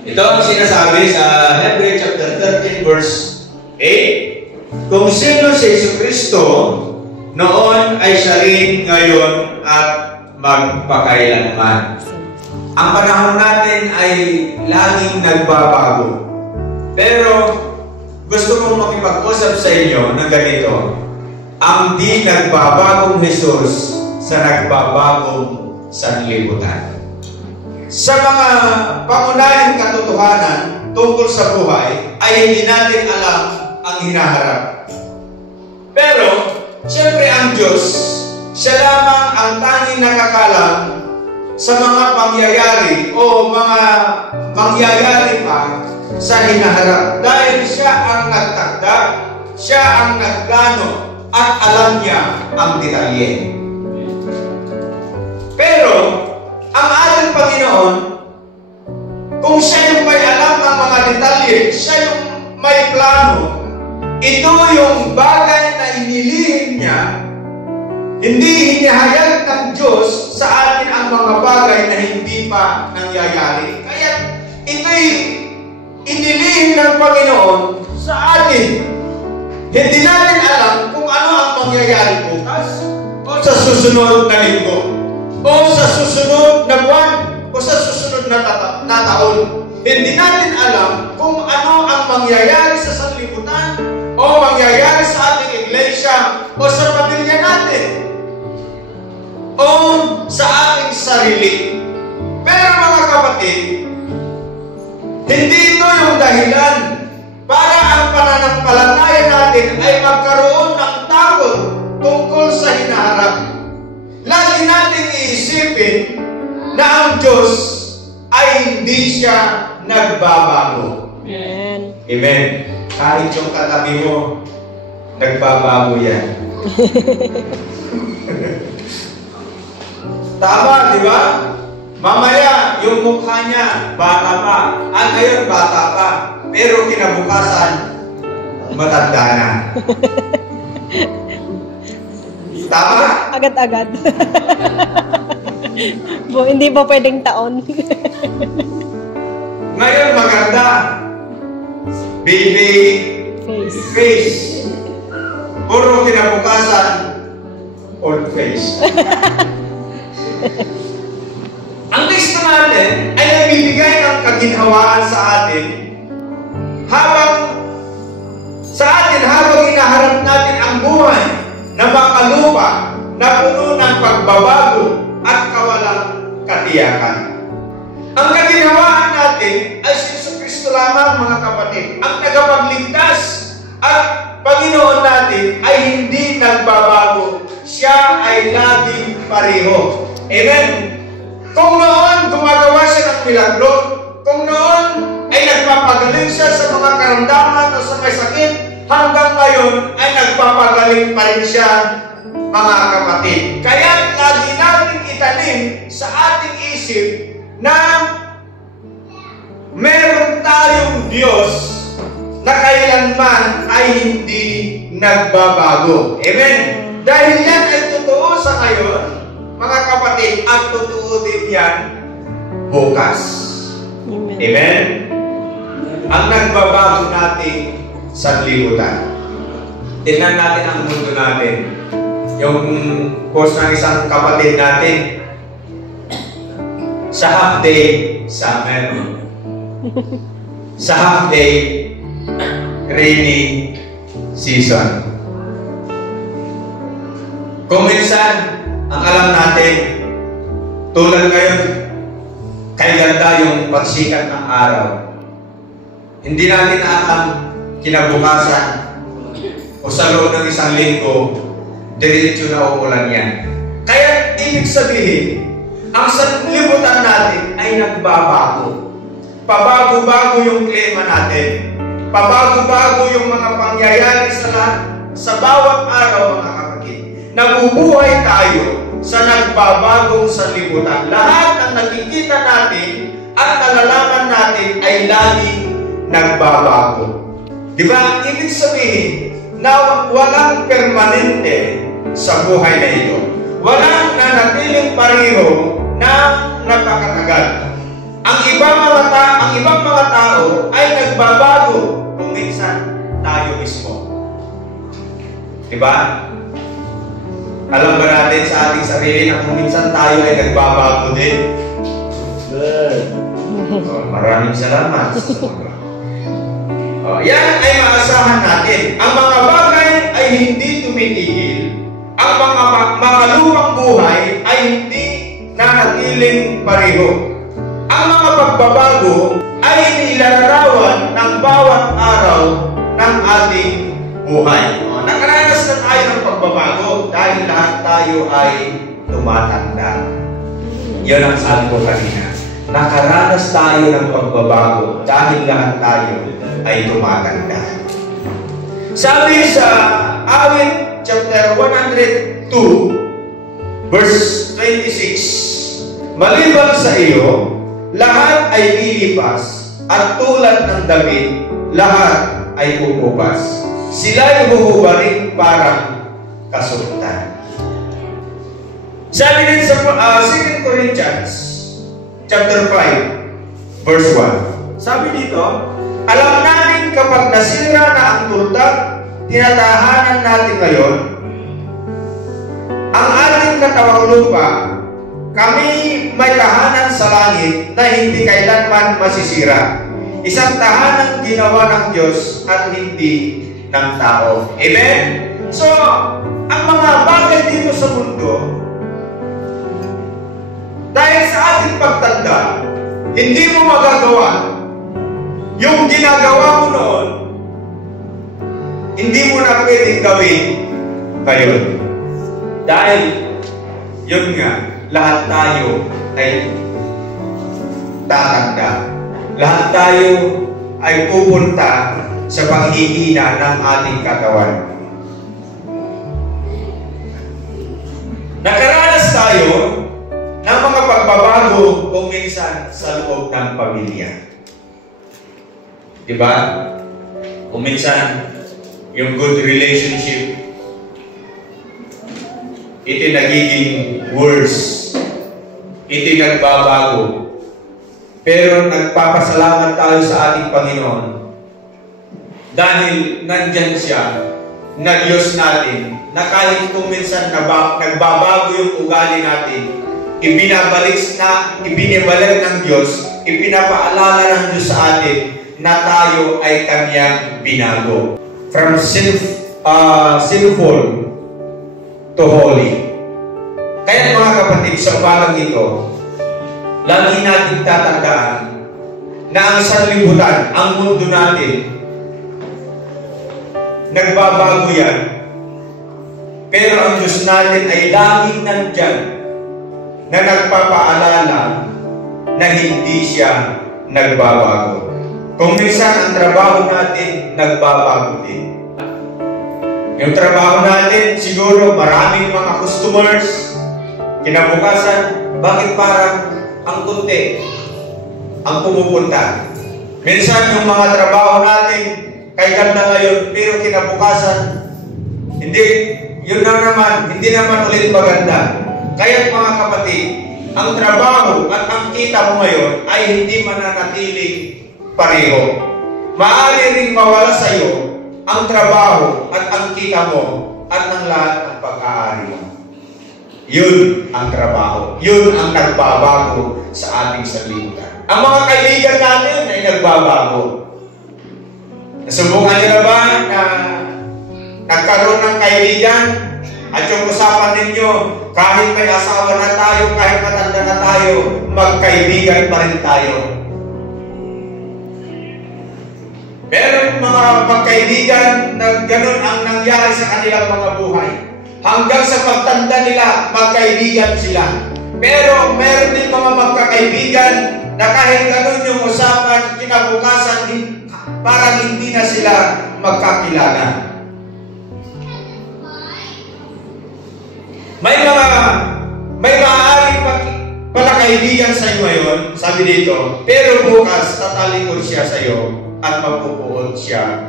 Ito ang sinasabi sa Hebrews chapter 13 verse 8. Kung sino si Jesucristo noon ay siya rin ngayon at magpakailanman. Ang panahon natin ay laging nagbabago. Pero gusto kong makipag-usap sa inyo na ganito. Ang di nagbabagong Jesus sa nagbabagong sanlibutan. Sa mga pangunahing katotohanan tungkol sa buhay ay hindi natin alam ang hinaharap. Pero, siyempre ang Diyos, siya lamang ang tanging nakakalam sa mga pangyayari o mga mangyayari pa sa hinaharap. Dahil siya ang nagtakda, siya ang nagplano, at alam niya ang detalye. Pero, ang ating Panginoon, kung siya yung may alam ng mga detalye, siya yung may plano, ito yung bagay na inilihim niya, hindi hinihayag ng Diyos sa atin ang mga bagay na hindi pa nangyayari. Kaya ito'y inilihim ng Panginoon sa atin. Hindi natin alam kung ano ang mangyayari bukas, o sa susunod na linggo, o sa susunod na buwan, o sa susunod na taon. Hindi natin alam kung ano ang mangyayari sa sanlibutan, o mangyayari sa ating iglesia, o sa pamilya natin, o sa ating sarili. Pero mga kapatid, hindi ito yung dahilan para ang pananampalataya natin ay magkaroon ng takot tungkol sa hinaharap. Lagi natin iisipin na ang Diyos ay hindi siya nagbabago. Amen. Amen. Kahit yung katabi mo, nagbabago yan. Tama, di ba? Mamaya, yung mukha niya, bata pa. Ngayon, bata pa. Pero kinabukasan, matanda na. Tama? Agad-agad. Hindi ba pwedeng taon? Ngayon, maganda. Baby face. Puro kinabukasan, old face. Ang teksto natin ay nagbibigay ng kaginhawaan sa atin habang hinaharap natin ang buhay na makalupa, na puno ng pagbabago at kawalang katiyakan. Ang kaginhawaan natin ay si Jesucristo lamang, mga kapatid. Ang tagapagligtas at Panginoon natin ay hindi nagbabago. Siya ay laging pareho. Amen? Kung noon gumagawa siya ng milagro, kung noon ay nagpapagaling siya sa mga karamdaman o sa may sakit, hanggang ngayon ay nagpapagaling pa rin siya, mga kapatid. Kaya lagi natin itanim sa ating isip na meron tayong Diyos na kailanman ay hindi nagbabago. Amen? Dahil yan ay totoo sa ngayon, mga kapatid, at totoo din yan bukas. Amen? Amen? Ang nagbabago nating sanlibutan. Tingnan natin ang mundo natin. Yung post ng isang kapatid natin, sa half-day, summer. Sa half-day, rainy season. Kung minsan, ang alam natin, tulad ngayon, kay ganda yung pagsikat ng araw. Hindi natin alam kinabukasan o sa loob ng isang linggo, diretso na uulan yan. Kaya, ibig sabihin, ang sanlibutan natin ay nagbabago. Pabago-bago yung klima natin. Pabago-bago yung mga pangyayari sa bawat araw, mga kapatid. Nabubuhay tayo sa nagbabagong sanlibutan. Lahat ng nakikita natin at nalalaman natin ay laging nagbabago. Di ba? Ibig sabihin na walang permanente sa buhay na ito. Walang nanatiling pareho na napakatagal. Ang ibang mga Diba? Alam ba natin sa ating sarili na kung minsan tayo ay nagbabago din? Maraming salamat. Yan ay maasahan natin. Ang mga bagay ay hindi tumitigil. Ang mga makalumang buhay ay hindi nanatiling pareho. Ang mga pagbabago ay inilalarawan ng bawat araw ng ating buhay. Nakaranas na tayo ng pagbabago dahil lahat tayo ay tumatanda. Yan ang sabi ko kanina. Nakaranas tayo ng pagbabago dahil lahat tayo ay tumatanda. Sabi sa Awit chapter 102 verse 26, maliban sa iyo, lahat ay lilipas at tulad ng damit, lahat ay pupupas. Sila'y huhubarin parang kasultan. Sabi din sa 2 Corinthians chapter 5 verse 1. Sabi dito, alam namin kapag nasira na ang tulad tinatahanan natin ngayon, ang ating katawang lupa, kami may tahanan sa langit na hindi kailanman masisira. Isang tahanan ginawa ng Diyos at hindi ng tao. Amen? So, ang mga bagay dito sa mundo, dahil sa ating pagtanda, hindi mo magagawa yung ginagawa mo noon, hindi mo na pwedeng gawin ngayon. Dahil, yun nga, lahat tayo ay tatanda. Lahat tayo ay pupunta sa paghihina ng ating katawan. Nakaranas tayo ng mga pagbabago kung minsan sa loob ng pamilya. Diba? Kung minsan, yung good relationship, ito nagiging worse. Ito nagbabago. Pero nagpapasalamat tayo sa ating Panginoon dahil nandyan siya na Diyos natin, na kahit kung minsan nagbabago yung ugali natin, ibinabalik ng Diyos, ipinapaalala ng Diyos sa atin na tayo ay Kanyang binago. From sinful to holy. Kaya mga kapatid, sa umagang ito, lagi natin tatandaan na ang sanlibutan, ang mundo natin, nagbabago yan. Pero ang Diyos natin ay laging nandyan na nagpapaalala na hindi siya nagbabago. Kung minsan ang trabaho natin nagbabago din. Yung trabaho natin, siguro maraming mga customers, kinabukasan, bakit parang ang kunti ang pumupunta? Minsan yung mga trabaho natin, kay ganda ngayon, pero kinabukasan, hindi naman ulit maganda. Kaya mga kapatid, ang trabaho at ang kita mo ngayon ay hindi mananatiling pareho. Maaari ring mawala sa iyo ang trabaho at ang kita mo at ng lahat ng pag-aari mo. Yun ang trabaho. Yun ang nagbabago sa ating sanlibutan. Ang mga kaibigan natin ay nagbabago. Nasubukan niyo na ba na nagkaroon ng kaibigan at yung usapan ninyo, kahit may asawa na tayo, kahit matanda na tayo, magkaibigan pa rin tayo? Meron mga magkaibigan na ganun ang nangyari sa kanilang mga buhay. Hanggang sa pagtanda nila, magkaibigan sila. Pero meron din mga magkakaibigan na kahit ganun yung usapan, kinabukasan, parang hindi na sila magkakilala. May maaaring pala kaibigan sa iyo ngayon, sabi dito, pero bukas tatalikod siya sa iyo at magpupuot siya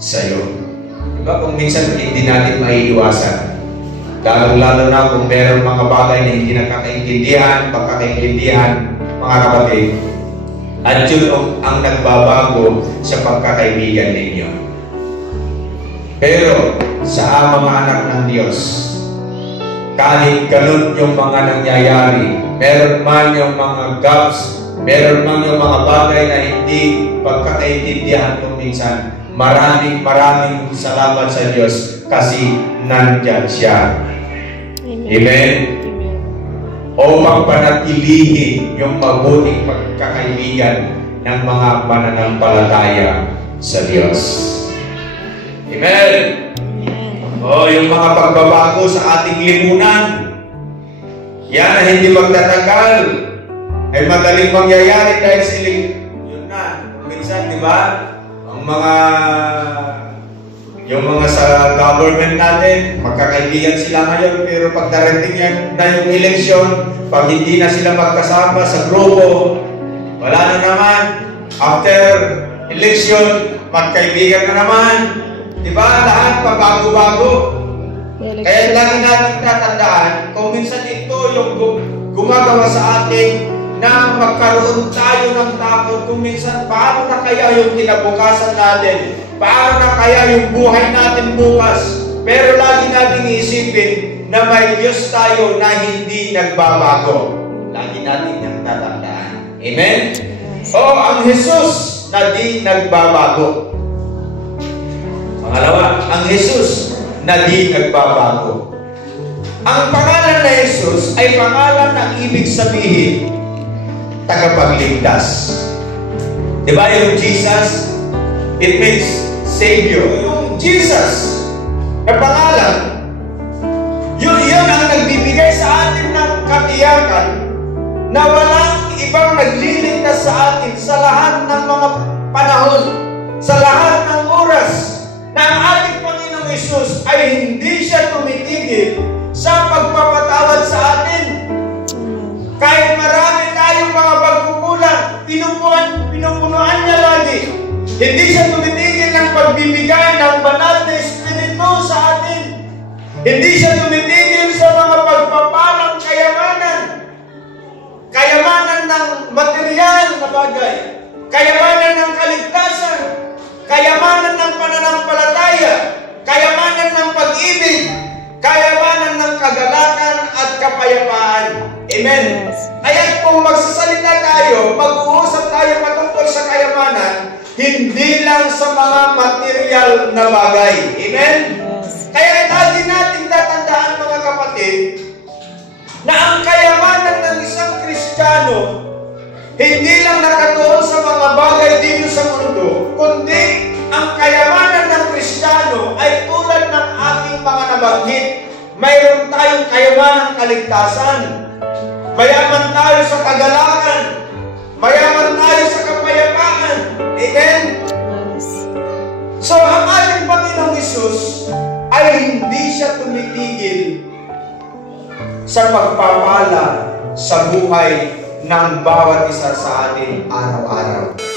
sa iyo. Diba kung minsan hindi natin maiiwasan? Lalo na kung meron mga bagay na hindi pagkakaintindihan, mga kapatid. At yun ang nagbabago sa pagkakaibigan ninyo. Pero sa mga anak ng Diyos, kahit ganun yung mga nangyayari, meron man yung mga gaps, meron man yung mga bagay na hindi pagkakaintindihan kung minsan, maraming salamat sa Diyos kasi nandyan siya. Amen. Amen? O pagpanatilihin yung mabuting pagkakaibigan ng mga mananampalataya sa Diyos. Amen? O yung mga pagbabago sa ating lipunan, yan na hindi magtatagal, ay madaling mangyayari dahil sa yun na, minsan, di ba? Yung mga sa government natin, magkakaibigan sila ngayon, pero pag darating na yung eleksyon, pag hindi na sila magkasama sa grupo, wala na naman. After election, magkaibigan na naman. Diba? Lahat pabago-bago. Kaya lagi natin tatandaan, kung minsan ito yung gumagawa sa atin na magkaroon tayo ng takot, kung minsan paano na kaya yung kinabukasan natin, paano na kaya yung buhay natin bukas. Pero lagi natin iisipin na may Diyos tayo na hindi nagbabago. Lagi natin yung tatandaan. Amen? O ang Jesus na di nagbabago. Pangalawa, ang Jesus na di nagbabago. Ang pangalan na Jesus ay pangalan na ibig sabihin tagapagligtas. Diba yung Jesus? It means Savior. Yung Jesus na pangalan, yun ang nagbibigay sa atin ng katiyakan na walang ibang nagliligtas sa atin sa lahat ng mga panahon, sa lahat ng oras, na ang ating Panginoong Hesus ay hindi siya tumitigil sa pagpapatawad sa atin. Kahit marami tayong mga pagkukulang, pinupunuan niya lagi. Hindi siya tumitigil ng pagbibigay ng banal na Espiritu sa atin. Hindi siya tumitigil sa mga pagpapalang kayamanan. Kayamanan ng material na bagay. Kayamanan ng kaligtasan. Kayamanan ng pananampalataya, kayamanan ng pag-ibig, kayamanan ng kagalakan at kapayapaan. Amen? Kaya kung magsasalita tayo, mag-uusap tayo patungkol sa kayamanan, hindi lang sa mga material na bagay. Amen? Kaya lagi natin tatandaan, mga kapatid, na ang kayamanan ng isang Kristiyano hindi lang nakatuon sa mga bagay dito sa mundo, kundi ang kayamanan ng Kristiyano ay tulad ng ating mga nabanggit. Mayroon tayong kayamanang kaligtasan. Mayaman tayo sa kagalakan. Mayaman tayo sa kapayapaan. Amen? So, ang ating Panginoong Hesus ay hindi siya tumitigil sa pagpapala sa buhay ng bawat isa sa atin araw-araw.